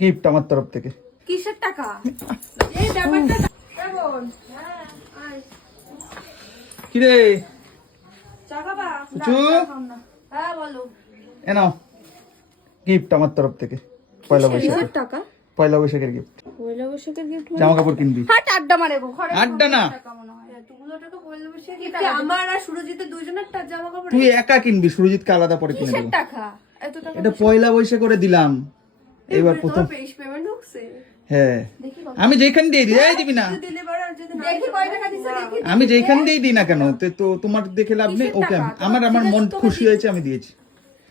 Gift আমার তরফ থেকে। কিসের টাকা? এই ব্যাপারটা কেমন? কি রে চা খাবা? পুচু? হ্যাঁ বলো। এ নাও গিফট আমার তরফ থেকে। পয়লা বৈশাখ, কিসের টাকা? পয়লা বৈশাখের গিফট। পয়লা বৈশাখের গিফট? জামা কাপড় কিনবি? হ্যাঁ আড্ডা মারবো ঘরে। আড্ডা না, এতগুলো টাকা পয়লা বৈশাখে আমার আর সুরজিতের দুইজনের জামা কাপড়? তুই একা কিনবি, সুরজিৎকে আলাদা পরে কিনে কিসের দেবো। টাকা? এত টাকা এটা পয়লা বৈশাখ করে দিলাম এবার প্রথম। বেশ পেমেন্ট ঢুকছে? হ্যাঁ দেখি আমি যেখান দিয়ে দিই, এই দিবি না, দিলে বড় আর যদি দেখি কয় টাকা দিছে দেখি। আমি যেখান দিয়ে দিই না কেন, তো তোমার দেখে লাভ নেই। ওকে আমার আমার মন খুশি হয়েছে, আমি দিয়েছি।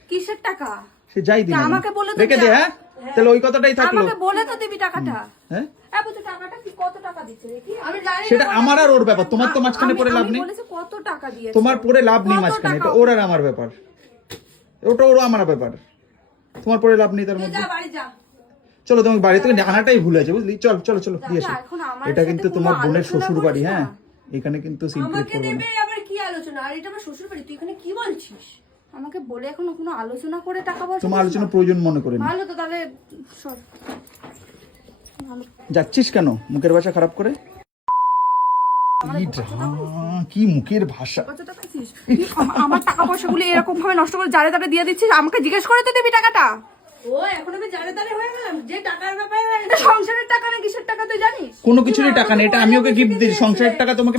কিসের টাকা? সে যাই দিই না আমাকে বলে তো রেখে দে। হ্যাঁ তাহলে ওই কথাটাই থাকলো। আমাকে বলে তো দিবি টাকাটা। হ্যাঁ হ্যাঁ বুঝো টাকাটা কি কত টাকা দিচ্ছে দেখি? আমি জানি না সেটা আমার আর ওর ব্যাপার, তোমার তো মাঝখানে পড়ে লাভ নেই। বলেছে কত টাকা দিয়েছে? তোমার পড়ে লাভ নেই কত মাঝখানে, টাকা? এটা ওর আর আমার ব্যাপার, ওটা ওর আমার ব্যাপার, তোমার পড়ে লাভ নেই তার তুই মধ্যে। যা বাড়ি যা। চলো তুমি বাড়ি থেকে আনাটাই ভুল আছে বুঝলি। চল চলো চলো দিয়ে এসো। এখন আমার এটা সাথে কিন্তু কোনো তোমার বোনের আলোচনা শ্বশুর বাড়ি। করিস না। হ্যাঁ এখানে কিন্তু সিনক্রেট আমাকে করবে না। দেবে আবার কি আলোচনা? আর এটা আমার শ্বশুর বাড়ি, তুই এখানে কি বলছিস? আমাকে বলে এখনো কোনো আলোচনা করে টাকা পয়সা? তোমার আলোচনা প্রয়োজন মনে করি না। ভালো তো তাহলে সর। যাচ্ছিস কেন মুখের ভাষা খারাপ করে? কি মুখের ভাষা! আমার টাকা পয়সাগুলো এরকম ভাবে নষ্ট করে জারে তারে দিয়ে দিচ্ছিস, আমাকে জিজ্ঞেস করে তো দিবি টাকাটা। ও এখন আমি জারে তারে হয়ে গেলাম যে টাকার ব্যাপারে? এটা সংসারের টাকা না কিসের টাকা তুই জানিস? কোনো কিছুরই টাকা নেই, এটা আমি ওকে গিফট দিই। সংসারের টাকা তোমাকে